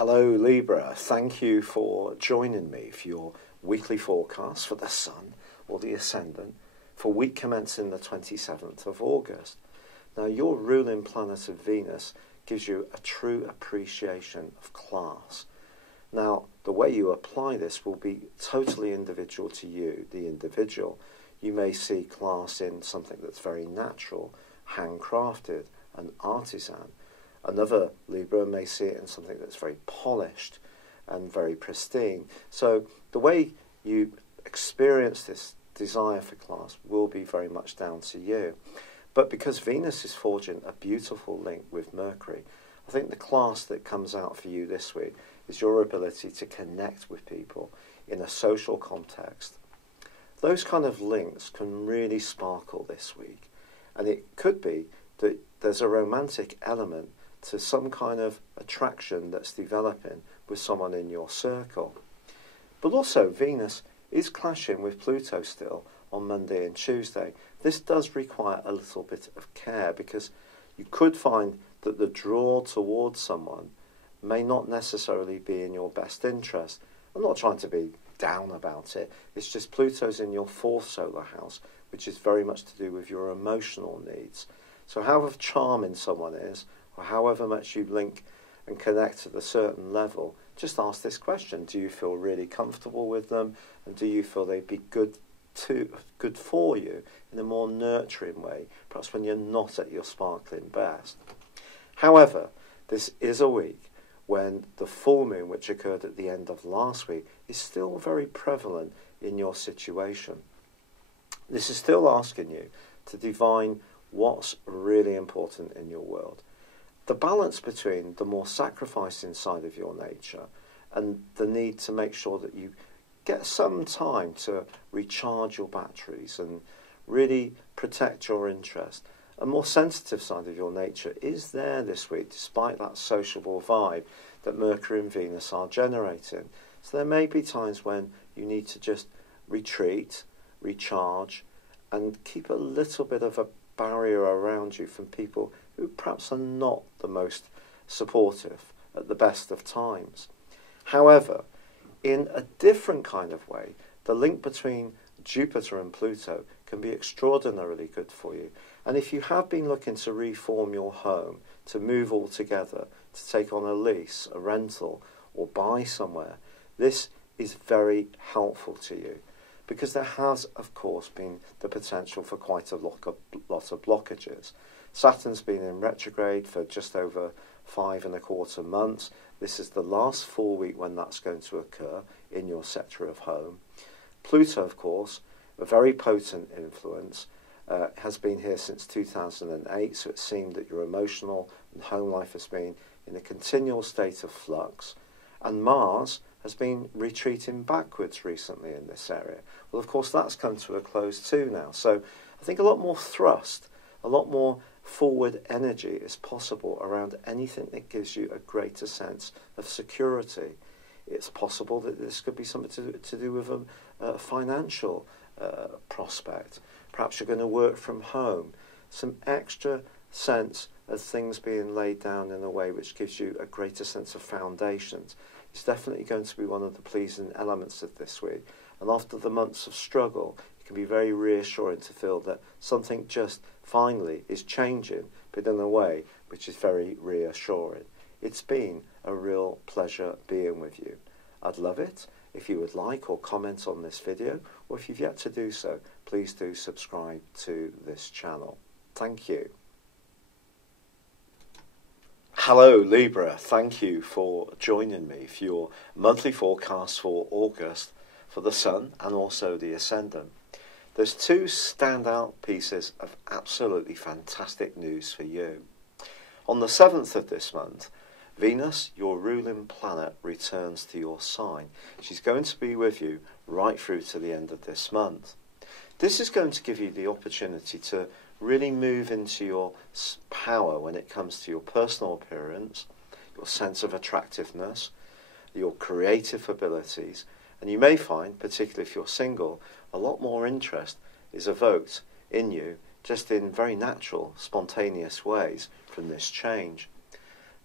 Hello Libra, thank you for joining me for your weekly forecast for the Sun or the Ascendant for week commencing the 27th of August. Now your ruling planet of Venus gives you a true appreciation of class. Now the way you apply this will be totally individual to you, the individual. You may see class in something that's very natural, handcrafted and artisan. Another Libra may see it in something that's very polished and very pristine. So the way you experience this desire for class will be very much down to you. But because Venus is forging a beautiful link with Mercury, I think the class that comes out for you this week is your ability to connect with people in a social context. Those kind of links can really sparkle this week. And it could be that there's a romantic element to some kind of attraction that's developing with someone in your circle. But also Venus is clashing with Pluto still on Monday and Tuesday. This does require a little bit of care because you could find that the draw towards someone may not necessarily be in your best interest. I'm not trying to be down about it. It's just Pluto's in your 4th solar house, which is very much to do with your emotional needs. So however charming someone is, or however much you link and connect at a certain level, just ask this question. Do you feel really comfortable with them? And do you feel they'd be good for you in a more nurturing way, perhaps when you're not at your sparkling best? However, this is a week when the full moon, which occurred at the end of last week, is still very prevalent in your situation. This is still asking you to divine what's really important in your world. The balance between the more sacrificing side of your nature and the need to make sure that you get some time to recharge your batteries and really protect your interest. A more sensitive side of your nature is there this week, despite that sociable vibe that Mercury and Venus are generating. So there may be times when you need to just retreat, recharge, and keep a little bit of a barrier around you from people who perhaps are not the most supportive at the best of times. However, in a different kind of way, the link between Jupiter and Pluto can be extraordinarily good for you. And if you have been looking to reform your home, to move altogether, to take on a lease, a rental, or buy somewhere, this is very helpful to you. Because there has, of course, been the potential for quite a lot of blockages. Saturn's been in retrograde for just over 5.25 months. This is the last full week when that's going to occur in your sector of home. Pluto, of course, a very potent influence, has been here since 2008, so it seemed that your emotional and home life has been in a continual state of flux. And Mars has been retreating backwards recently in this area. Well, of course, that's come to a close too now. So I think a lot more thrust, a lot more forward energy is possible around anything that gives you a greater sense of security. It's possible that this could be something to do with a financial prospect. Perhaps you're going to work from home. Some extra sense of things being laid down in a way which gives you a greater sense of foundations. It's definitely going to be one of the pleasing elements of this week. And after the months of struggle, it can be very reassuring to feel that something just finally is changing, but in a way which is very reassuring. It's been a real pleasure being with you. I'd love it if you would like or comment on this video, or if you've yet to do so, please do subscribe to this channel. Thank you. Hello Libra, thank you for joining me for your monthly forecast for August for the Sun and also the Ascendant. There's 2 standout pieces of absolutely fantastic news for you. On the 7th of this month, Venus, your ruling planet, returns to your sign. She's going to be with you right through to the end of this month. This is going to give you the opportunity to really move into your power when it comes to your personal appearance, your sense of attractiveness, your creative abilities, and you may find, particularly if you're single, a lot more interest is evoked in you just in very natural, spontaneous ways from this change.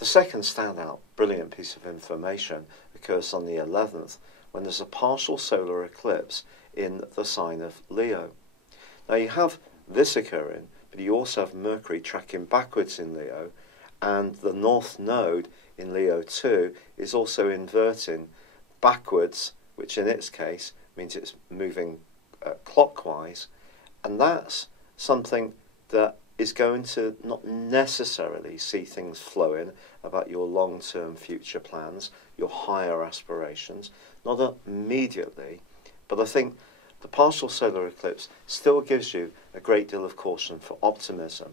The second standout, brilliant piece of information occurs on the 11th when there's a partial solar eclipse in the sign of Leo. Now you have this occurring, but you also have Mercury tracking backwards in Leo, and the North Node in Leo 2 is also inverting backwards, which in its case means it's moving clockwise, and that's something that is going to not necessarily see things flowing about your long-term future plans, your higher aspirations, not immediately, but I think the partial solar eclipse still gives you a great deal of caution for optimism.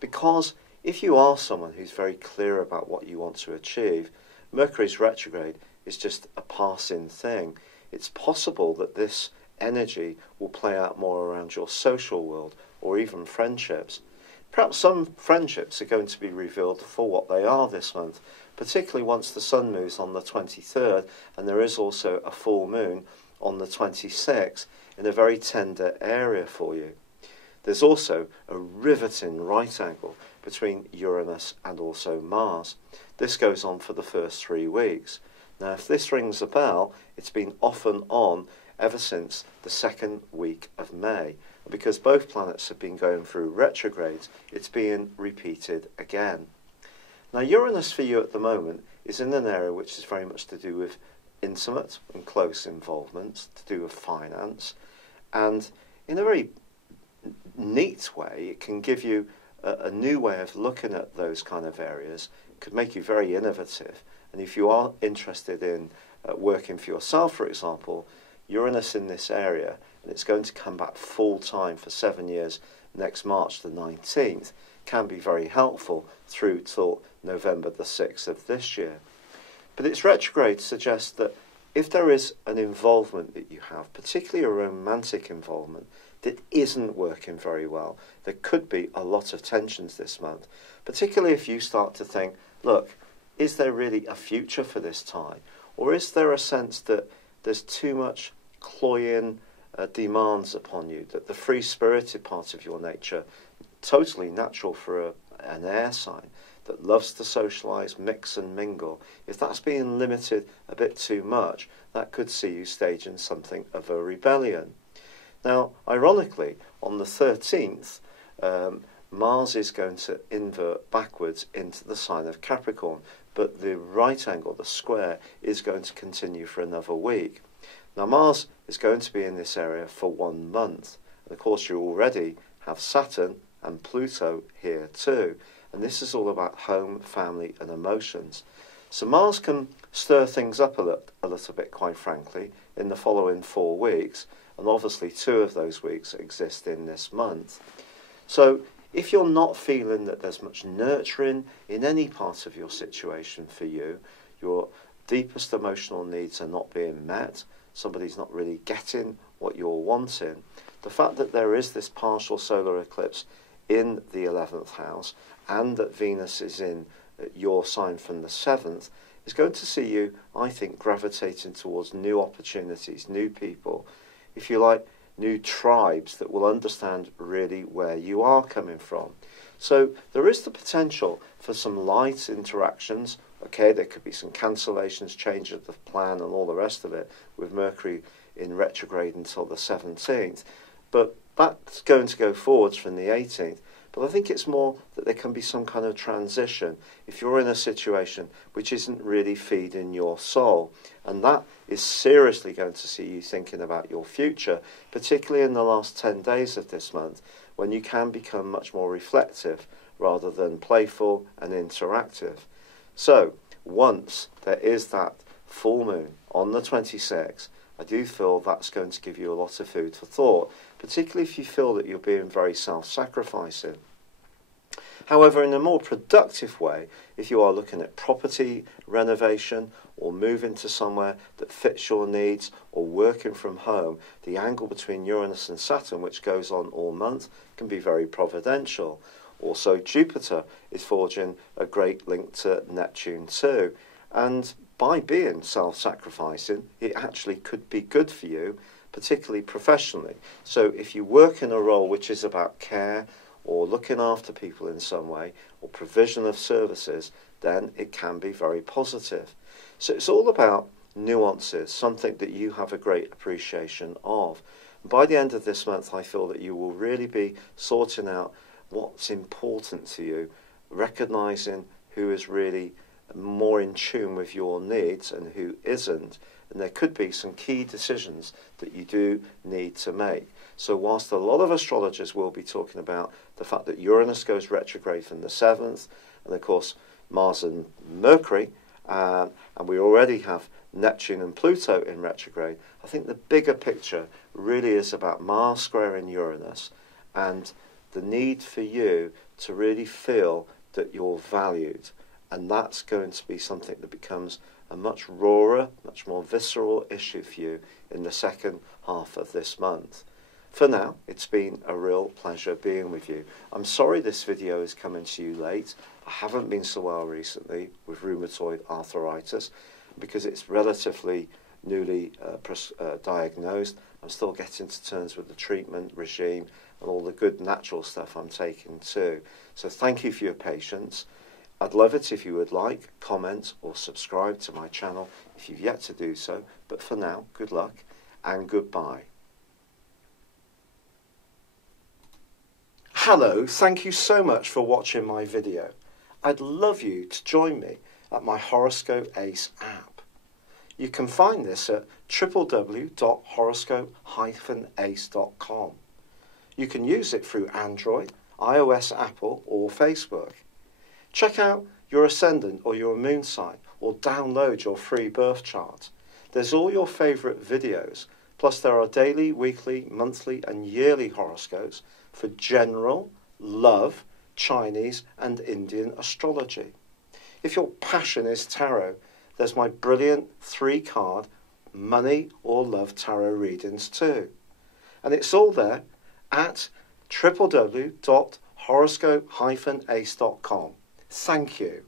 Because if you are someone who's very clear about what you want to achieve, Mercury's retrograde is just a passing thing. It's possible that this energy will play out more around your social world or even friendships. Perhaps some friendships are going to be revealed for what they are this month, particularly once the sun moves on the 23rd, and there is also a full moon on the 26th in a very tender area for you. There's also a riveting right angle between Uranus and also Mars. This goes on for the first 3 weeks. Now, if this rings a bell, it's been off and on ever since the second week of May. And because both planets have been going through retrogrades, it's being repeated again. Now, Uranus for you at the moment is in an area which is very much to do with intimate and close involvement, to do with finance, and in a very neat way, it can give you a new way of looking at those kind of areas. It could make you very innovative. And if you are interested in working for yourself, for example, Uranus in this area, and it's going to come back full time for 7 years next March the 19th, can be very helpful through till November the 6th of this year. But its retrograde suggests that if there is an involvement that you have, particularly a romantic involvement, that isn't working very well, there could be a lot of tensions this month, particularly if you start to think, look, is there really a future for this tie? Or is there a sense that there's too much cloying demands upon you, that the free-spirited part of your nature, totally natural for an air sign, that loves to socialise, mix and mingle, if that's being limited a bit too much, that could see you staging something of a rebellion. Now, ironically, on the 13th, Mars is going to invert backwards into the sign of Capricorn, but the right angle, the square, is going to continue for another week. Now, Mars is going to be in this area for 1 month. And of course, you already have Saturn and Pluto here too. And this is all about home, family, and emotions. So Mars can stir things up a little bit, quite frankly, in the following 4 weeks. And obviously 2 of those weeks exist in this month. So if you're not feeling that there's much nurturing in any part of your situation for you, your deepest emotional needs are not being met, somebody's not really getting what you're wanting, the fact that there is this partial solar eclipse in the 11th house and that Venus is in your sign from the 7th is going to see you, I think, gravitating towards new opportunities, new people, if you like, new tribes that will understand really where you are coming from. So there is the potential for some light interactions. Okay, there could be some cancellations, change of the plan and all the rest of it with Mercury in retrograde until the 17th. But that's going to go forwards from the 18th. But I think it's more that there can be some kind of transition if you're in a situation which isn't really feeding your soul. And that is seriously going to see you thinking about your future, particularly in the last 10 days of this month, when you can become much more reflective rather than playful and interactive. So, once there is that full moon on the 26th, I do feel that's going to give you a lot of food for thought, particularly if you feel that you're being very self-sacrificing. However, in a more productive way, if you are looking at property renovation or moving to somewhere that fits your needs or working from home, the angle between Uranus and Saturn, which goes on all month, can be very providential. Also, Jupiter is forging a great link to Neptune too. And by being self-sacrificing, it actually could be good for you, particularly professionally. So if you work in a role which is about care or looking after people in some way, or provision of services, then it can be very positive. So it's all about nuances, something that you have a great appreciation of. By the end of this month, I feel that you will really be sorting out what's important to you, recognizing who is really more in tune with your needs and who isn't. And there could be some key decisions that you do need to make. So whilst a lot of astrologers will be talking about the fact that Uranus goes retrograde from the 7th, and of course Mars and Mercury, and we already have Neptune and Pluto in retrograde, I think the bigger picture really is about Mars squaring Uranus and the need for you to really feel that you're valued. And that's going to be something that becomes a much rawer, much more visceral issue for you in the second half of this month. For now, it's been a real pleasure being with you. I'm sorry this video is coming to you late. I haven't been so well recently with rheumatoid arthritis because it's relatively newly diagnosed. I'm still getting to terms with the treatment regime and all the good natural stuff I'm taking too. So thank you for your patience. I'd love it if you would like, comment or subscribe to my channel if you've yet to do so. But for now, good luck and goodbye. Hello, thank you so much for watching my video. I'd love you to join me at my Horoscope Ace app. You can find this at www.horoscope-ace.com. You can use it through Android, iOS, Apple or Facebook. Check out your ascendant or your moon sign or download your free birth chart. There's all your favourite videos, plus there are daily, weekly, monthly and yearly horoscopes for general, love, Chinese and Indian astrology. If your passion is tarot, there's my brilliant 3-card money or love tarot readings too. And it's all there at www.horoscope-ace.com. Thank you.